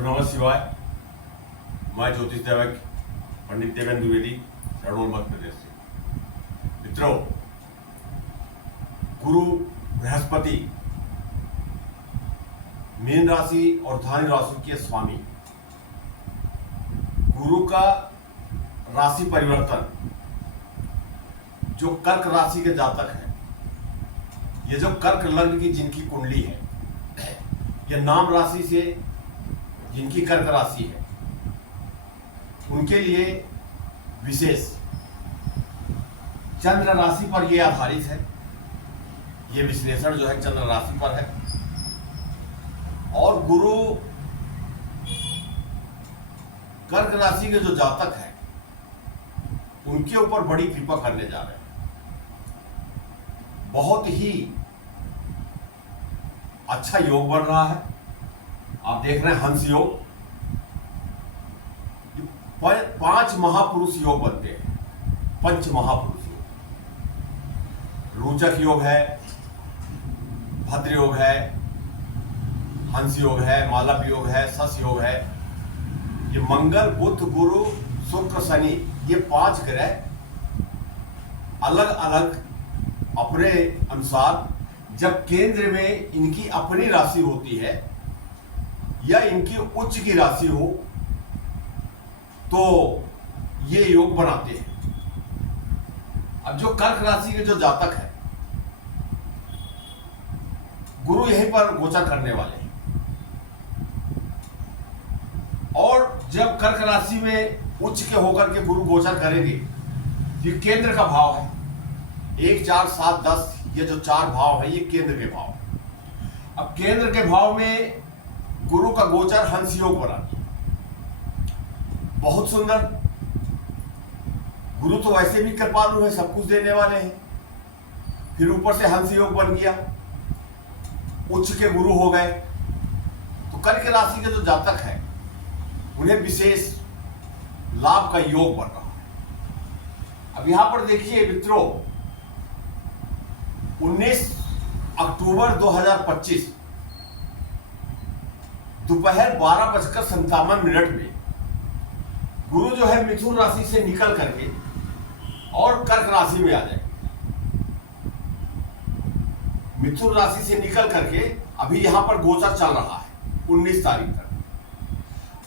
तो नमः शिवाय। मैं ज्योतिष देवक पंडित देवेंद्र द्विवेदी, शहडोल मध्य प्रदेश से। मित्रों, गुरु बृहस्पति मीन राशि और धनु राशि के स्वामी, गुरु का राशि परिवर्तन जो कर्क राशि के जातक है, ये जो कर्क लग्न की जिनकी कुंडली है, ये नाम राशि से जिनकी कर्क राशि है, उनके लिए विशेष चंद्र राशि पर यह आधारित है। ये विश्लेषण जो है चंद्र राशि पर है और गुरु कर्क राशि के जो जातक है उनके ऊपर बड़ी कृपा करने जा रहे हैं। बहुत ही अच्छा योग बन रहा है। आप देख रहे हैं हंस योग, 5 महापुरुष योग बनते हैं। पंच महापुरुष योग, रोचक योग है, भद्र योग है, हंस योग है, मालव योग है, सस योग है। ये मंगल, बुध, गुरु, शुक्र, शनि, ये 5 ग्रह अलग अलग अपने अनुसार जब केंद्र में इनकी अपनी राशि होती है या इनकी उच्च की राशि हो तो ये योग बनाते हैं। अब जो कर्क राशि के जो जातक है, गुरु यहीं पर गोचर करने वाले हैं और जब कर्क राशि में उच्च के होकर के गुरु गोचर करेंगे, ये केंद्र का भाव है। 1, 4, 7, 10 ये जो 4 भाव है, ये केंद्र के भाव है। अब केंद्र के भाव में गुरु का गोचर हंस योग बना, बहुत सुंदर। गुरु तो वैसे भी कृपालु है, सब कुछ देने वाले हैं, फिर ऊपर से हंस योग बन गया, उच्च के गुरु हो गए। तो कर्क राशि के जो जातक है उन्हें विशेष लाभ का योग बन रहा है। अब यहां पर देखिए मित्रों, 19 अक्टूबर 2025 दोपहर 12:57 में गुरु जो है मिथुन राशि से निकल करके और कर्क राशि में आ जाए। मिथुन राशि से निकल करके अभी यहां पर गोचर चल रहा है 19 तारीख तक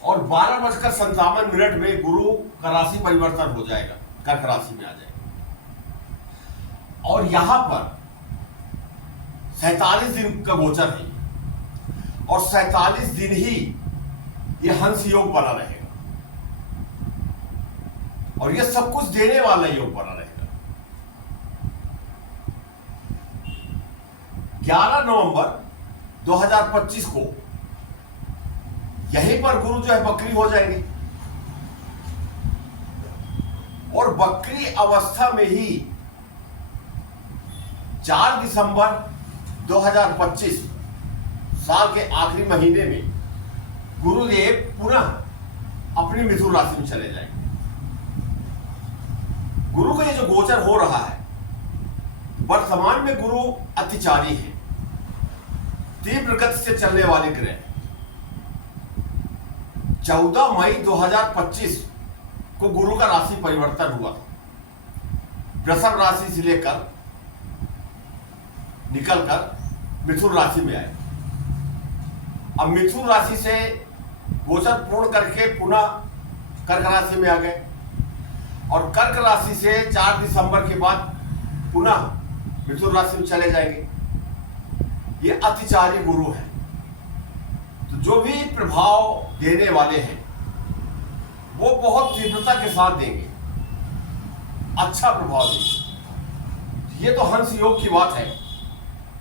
और 12:57 में गुरु का राशि परिवर्तन हो जाएगा, कर्क राशि में आ जाएगा और यहां पर 47 दिन का गोचर है और 47 दिन ही ये हंस योग बना रहेगा और ये सब कुछ देने वाला योग बना रहेगा। 11 नवंबर 2025 को यहीं पर गुरु जो है बकरी हो जाएंगे और बकरी अवस्था में ही 4 दिसंबर 2025 साल के आखिरी महीने में गुरुदेव पुनः अपनी मिथुन राशि में चले जाएंगे। गुरु का ये जो गोचर हो रहा है, वर्तमान में गुरु अतिचारी है, तीव्र गति से चलने वाले ग्रह। 14 मई 2025 को गुरु का राशि परिवर्तन हुआ था। वृषभ राशि से लेकर निकलकर मिथुन राशि में आए। अब मिथुन राशि से गोचर पूर्ण करके पुनः कर्क राशि में आ गए और कर्क राशि से 4 दिसंबर के बाद पुनः मिथुन राशि में चले जाएंगे। ये अतिचारी गुरु है, तो जो भी प्रभाव देने वाले हैं वो बहुत तीव्रता के साथ देंगे, अच्छा प्रभाव देंगे। ये तो हंस योग की बात है।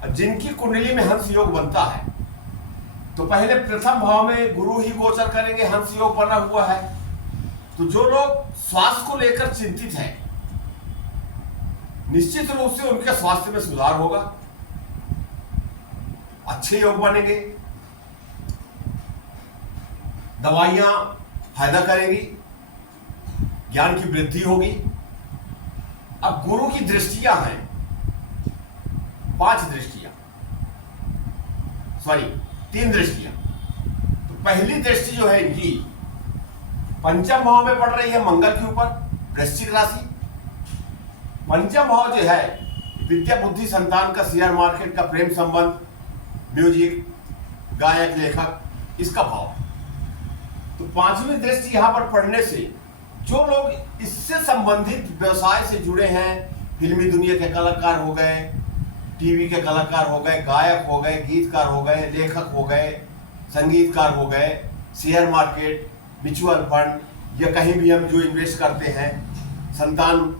जिनकी कुंडली में हंस योग बनता है तो पहले प्रथम भाव में गुरु ही गोचर करेंगे, हंस योग बना हुआ है। तो जो लोग स्वास्थ्य को लेकर चिंतित हैं, निश्चित रूप से उनके स्वास्थ्य में सुधार होगा, अच्छे योग बनेंगे, दवाइयां फायदा करेंगी, ज्ञान की वृद्धि होगी। अब गुरु की दृष्टियां हैं 5 दृष्टियां, 3 दृष्टियां। तो पहली दृष्टि जो है इनकी पंचम भाव में पड़ रही है मंगल के ऊपर, वृश्चिक राशि। पंचम भाव जो है विद्या बुद्धि संतान का, शेयर मार्केट का, प्रेम संबंध, म्यूजिक, गायक, लेखक, इसका भाव है। तो पांचवी दृष्टि यहां पर पड़ने से जो लोग इससे संबंधित व्यवसाय से जुड़े हैं, फिल्मी दुनिया के कलाकार हो गए, टीवी के कलाकार हो गए, गायक हो गए, गीतकार हो गए, लेखक हो गए, संगीतकार हो गए, शेयर मार्केट, म्यूचुअल फंड या कहीं भी हम जो इन्वेस्ट करते हैं संतान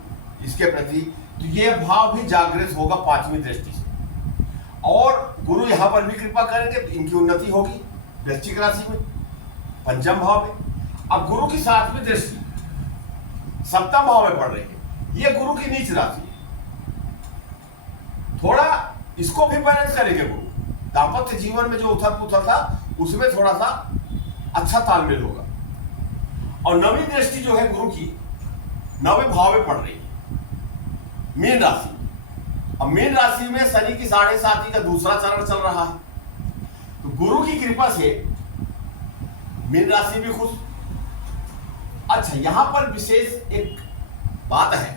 इसके प्रति, तो ये भाव भी जागृत होगा पांचवी दृष्टि से। और गुरु यहां पर भी कृपा करेंगे तो इनकी उन्नति होगी वृश्चिक राशि में, पंचम भाव में। अब गुरु की सातवीं दृष्टि सप्तम भाव में पड़ रही है, ये गुरु की नीच राशि है। थोड़ा इसको भी बैलेंस करेंगे गुरु, दाम्पत्य जीवन में जो उथल पुथल था उसमें थोड़ा सा अच्छा तालमेल होगा। और नवीं दृष्टि जो है गुरु की नवे भाव में पड़ रही है, मीन राशि। अब मीन राशि में शनि की 7.5 का दूसरा चरण चल रहा है, तो गुरु की कृपा से मीन राशि भी खुश। अच्छा, यहां पर विशेष एक बात है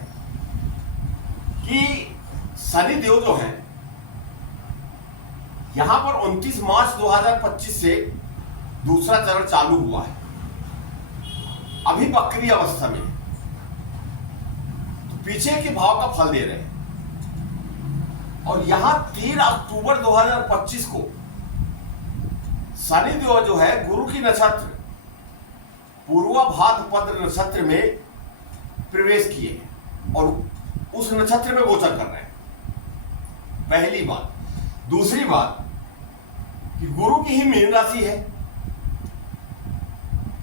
कि शनि देव जो है यहां पर 29 मार्च 2025 से दूसरा चरण चालू हुआ है, अभी वक्री अवस्था में, तो पीछे के भाव का फल दे रहे हैं। और यहां 3 अक्टूबर 2025 को शनि देव जो है गुरु की नक्षत्र पूर्वा भाद्रपद नक्षत्र में प्रवेश किए और उस नक्षत्र में गोचर कर रहे हैं, पहली बात। दूसरी बात कि गुरु की ही मीन राशि है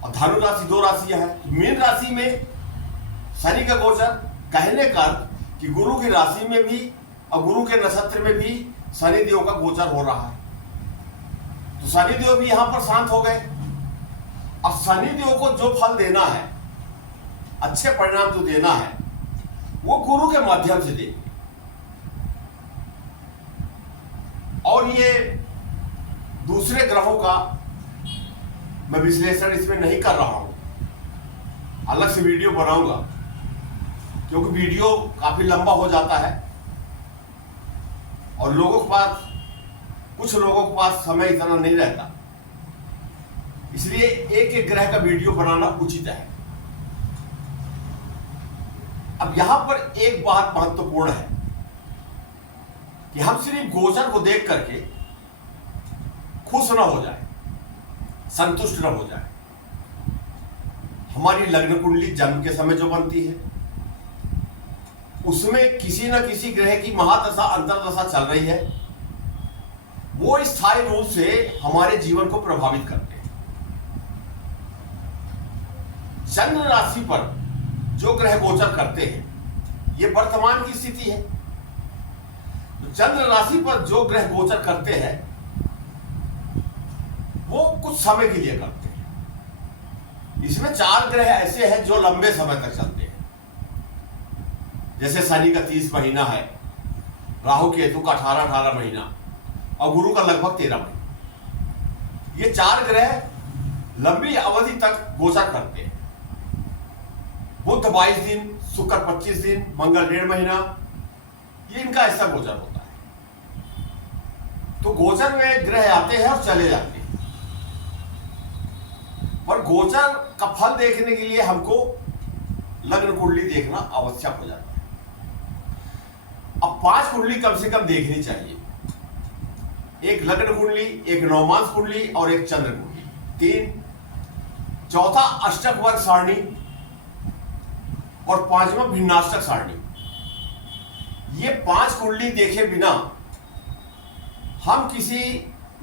और धनु राशि 2 राशियां हैं। मीन राशि में शनि का गोचर कहने का कि गुरु की राशि में भी और गुरु के नक्षत्र में भी शनि देव का गोचर हो रहा है, तो शनि देव भी यहां पर शांत हो गए। अब शनि देव को जो फल देना है, अच्छे परिणाम जो देना है, वो गुरु के माध्यम से दे। और ये दूसरे ग्रहों का मैं विश्लेषण इसमें नहीं कर रहा हूं, अलग से वीडियो बनाऊंगा, क्योंकि वीडियो काफी लंबा हो जाता है और लोगों के पास, कुछ लोगों के पास समय इतना नहीं रहता, इसलिए एक एक ग्रह का वीडियो बनाना उचित है। अब यहां पर एक बात महत्वपूर्ण है कि हम सिर्फ गोचर को देख करके खुश न हो जाए, संतुष्ट न हो जाए। हमारी लग्न कुंडली जन्म के समय जो बनती है उसमें किसी न किसी ग्रह की महादशा अंतरदशा चल रही है, वो स्थायी रूप से हमारे जीवन को प्रभावित करते हैं। चंद्र राशि पर जो ग्रह गोचर करते हैं, ये वर्तमान की स्थिति है। तो चंद्र राशि पर जो ग्रह गोचर करते हैं वो कुछ समय के लिए करते हैं। इसमें 4 ग्रह ऐसे हैं जो लंबे समय तक चलते हैं, जैसे शनि का 30 महीना है, राहु केतु का 18 महीना और गुरु का लगभग 13 महीना। ये 4 ग्रह लंबी अवधि तक गोचर करते हैं। बुध 22 दिन, शुक्र 25 दिन, मंगल 1.5 महीना, ये इनका ऐसा गोचर होता है। तो गोचर में ग्रह आते हैं और चले जाते हैं, पर गोचर का फल देखने के लिए हमको लग्न कुंडली देखना आवश्यक हो जाता है। अब 5 कुंडली कम से कम देखनी चाहिए, एक लग्न कुंडली, एक नवमांश कुंडली और एक चंद्र कुंडली, 3, चौथा अष्टक वर्ग सारणी और 5वां भिन्नाष्टक सारणी। ये 5 कुंडली देखे बिना हम किसी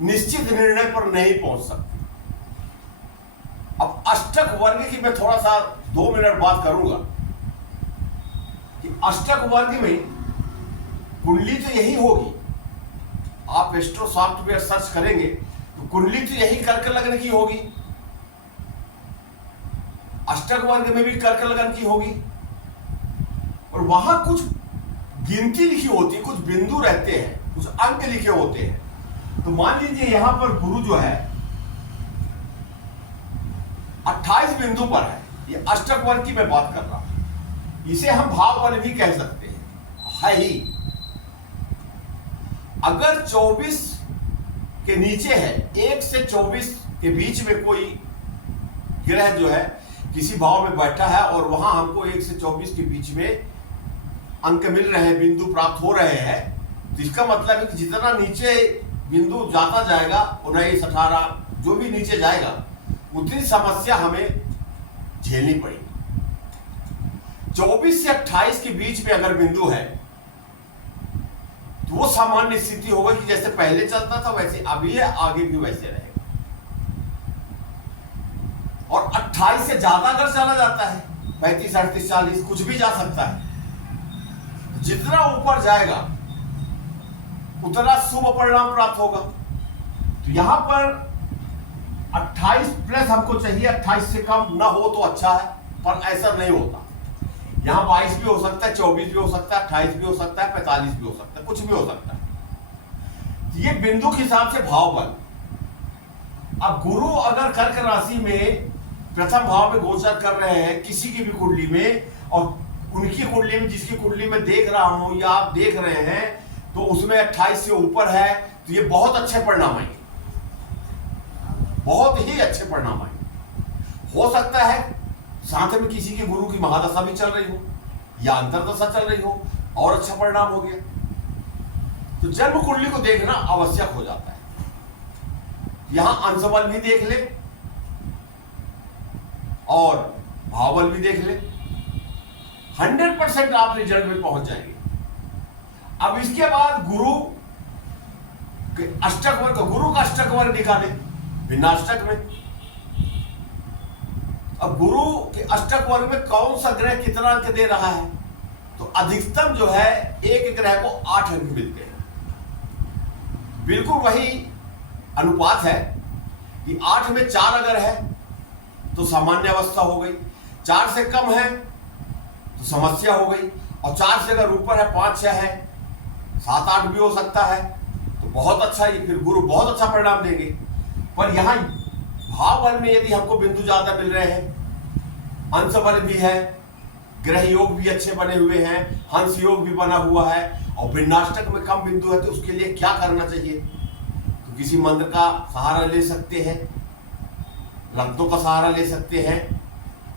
निश्चित निर्णय पर नहीं पहुंच सकते। अब अष्टक वर्ग की मैं थोड़ा सा 2 मिनट बात करूंगा कि अष्टक वर्ग में कुंडली तो यही होगी। आप एस्ट्रो सॉफ्टवेयर सर्च करेंगे तो कुंडली तो यही कर्क लग्न की होगी, अष्टक वर्ग में भी कर्क लग्न की होगी, और वहां कुछ गिनती लिखी होती है, कुछ बिंदु रहते हैं, कुछ अंक लिखे होते हैं। तो मान लीजिए यहां पर गुरु जो है 28 बिंदु पर है। ये अष्टक वर्ग की मैं बात कर रहा हूं, इसे हम भाव बल भी कह सकते हैं, है ही। अगर 24 के नीचे है, 1 से 24 के बीच में कोई ग्रह जो है किसी भाव में बैठा है और वहां हमको 1 से 24 के बीच में अंक मिल रहे हैं, बिंदु प्राप्त हो रहे हैं, तो इसका मतलब है कि जितना नीचे बिंदु जाता जाएगा, 19, 18 जो भी नीचे जाएगा, उतनी समस्या हमें झेलनी पड़ेगी। 24 से 28 के बीच में अगर बिंदु है तो वो सामान्य स्थिति होगा कि जैसे पहले चलता था वैसे अभी है, आगे भी वैसे रहेगा। और 28 से ज्यादा अगर चला जाता है, 35, 38, 40 कुछ भी जा सकता है, जितना ऊपर जाएगा उतना शुभ परिणाम प्राप्त होगा। तो यहां पर 28 प्लस हमको चाहिए, 28 से कम ना हो तो अच्छा है, पर ऐसा नहीं होता। यहां 22 भी हो सकता है, 24 भी हो सकता है, 28 भी हो सकता है, 45 भी हो सकता है, कुछ भी हो सकता है। तो ये बिंदु के हिसाब से भाव बल। अब गुरु अगर कर्क राशि में प्रथम भाव में गोचर कर रहे हैं किसी की भी कुंडली में, और उनकी कुंडली में, जिसकी कुंडली में देख रहा हूं या आप देख रहे हैं, तो उसमें 28 से ऊपर है, तो ये बहुत अच्छे परिणाम आएंगे, बहुत ही अच्छे परिणाम आएंगे। हो सकता है साथ में किसी के गुरु की महादशा भी चल रही हो या अंतरदशा चल रही हो, और अच्छा परिणाम हो गया। तो जन्म कुंडली को देखना आवश्यक हो जाता है। यहां अंश बल भी देख ले और भाव बल भी देख ले, 100% आप रिजल्ट में पहुंच जाएंगे। अब इसके बाद गुरु के अष्टक वर्ग, गुरु का अष्टक वर्ग निकाले भिन्नाष्टक में। अब गुरु के अष्टक वर्ग में कौन सा ग्रह कितना अंक दे रहा है, तो अधिकतम जो है एक ग्रह को 8 अंक मिलते हैं। बिल्कुल वही अनुपात है कि 8 में 4 अगर है तो सामान्य अवस्था हो गई, 4 से कम है तो समस्या हो गई, और 4 से अगर ऊपर है, 5, 6 है, 7, 8 भी हो सकता है, तो बहुत अच्छा ही, फिर गुरु बहुत अच्छा परिणाम देंगे। पर यहां भाव बल में यदि हमको बिंदु ज्यादा मिल रहे हैं, अंश बल भी है, ग्रह योग भी अच्छे बने हुए हैं, हंस योग भी बना हुआ है, और भिन्नाष्टक में कम बिंदु है, तो उसके लिए क्या करना चाहिए, तो किसी मंत्र का सहारा ले सकते हैं, रत्नों का सहारा ले सकते हैं।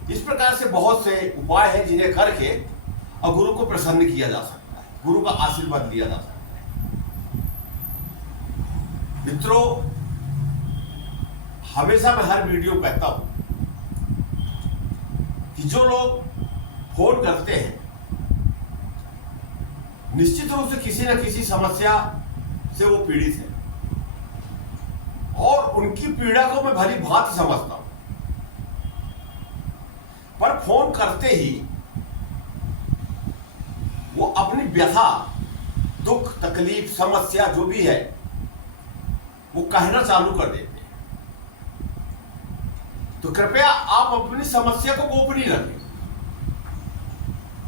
इस प्रकार से बहुत से उपाय हैं जिन्हें करके और गुरु को प्रसन्न किया जा सकता है, गुरु का आशीर्वाद लिया जा सकता है। मित्रों, हमेशा मैं हर वीडियो कहता हूं कि जो लोग फोन करते हैं, निश्चित रूप से किसी न किसी समस्या से वो पीड़ित है, और उनकी पीड़ा को मैं भली भांति समझता हूं। पर फोन करते ही वो अपनी व्यथा, दुख, तकलीफ, समस्या जो भी है वो कहना चालू कर देते हैं। तो कृपया आप अपनी समस्या को गोपनीय रखें,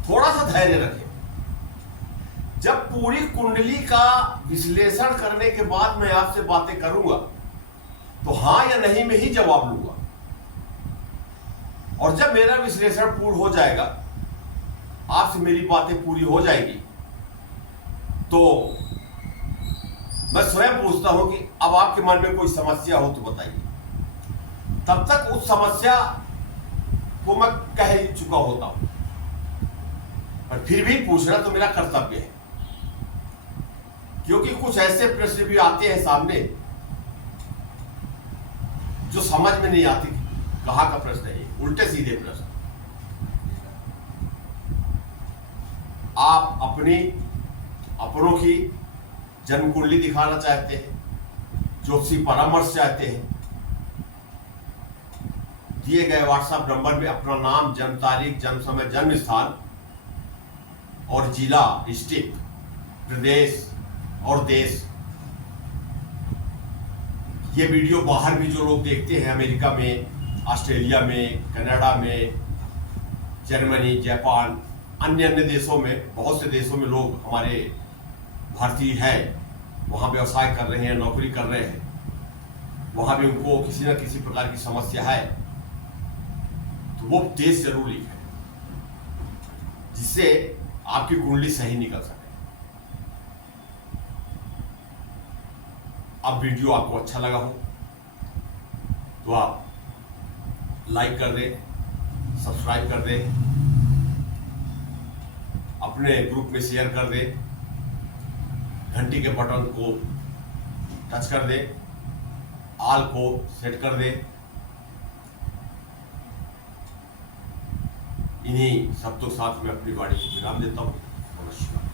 थोड़ा सा धैर्य रखें। जब पूरी कुंडली का विश्लेषण करने के बाद मैं आपसे बातें करूंगा तो हां या नहीं में ही जवाब लूंगा, और जब मेरा विश्लेषण पूर्ण हो जाएगा, आपसे मेरी बातें पूरी हो जाएगी, तो मैं स्वयं पूछता हूं कि अब आपके मन में कोई समस्या हो तो बताइए। तब तक उस समस्या को मैं कह ही चुका होता हूं, पर फिर भी पूछना तो मेरा कर्तव्य है, क्योंकि कुछ ऐसे प्रश्न भी आते हैं सामने जो समझ में नहीं आती, कहाँ का प्रश्न है, उल्टे सीधे प्रश्न। आप अपनों की जन्म कुंडली दिखाना चाहते हैं, ज्योतिषी परामर्श चाहते हैं, दिए गए व्हाट्सएप नंबर में अपना नाम, जन्म तारीख, जन्म समय, जन्म स्थान और जिला, डिस्ट्रिक्ट, प्रदेश और देश। ये वीडियो बाहर भी जो लोग देखते हैं, अमेरिका में, ऑस्ट्रेलिया में, कनाडा में, जर्मनी, जापान, अन्य देशों में, बहुत से देशों में लोग हमारे भारतीय हैं, वहाँ व्यवसाय कर रहे हैं, नौकरी कर रहे हैं, वहाँ भी उनको किसी न किसी प्रकार की समस्या है। तो वो तेज जरूर लिखें, जिससे आपकी कुंडली सही निकल सके। अब वीडियो आपको अच्छा लगा हो तो आप लाइक कर दें, सब्सक्राइब कर दें, अपने ग्रुप में शेयर कर दें, घंटी के बटन को टच कर दें, ऑल को सेट कर दें। इन्हीं शब्दों के साथ मैं अपनी वाणी को विराम देता हूँ। नमस्कार।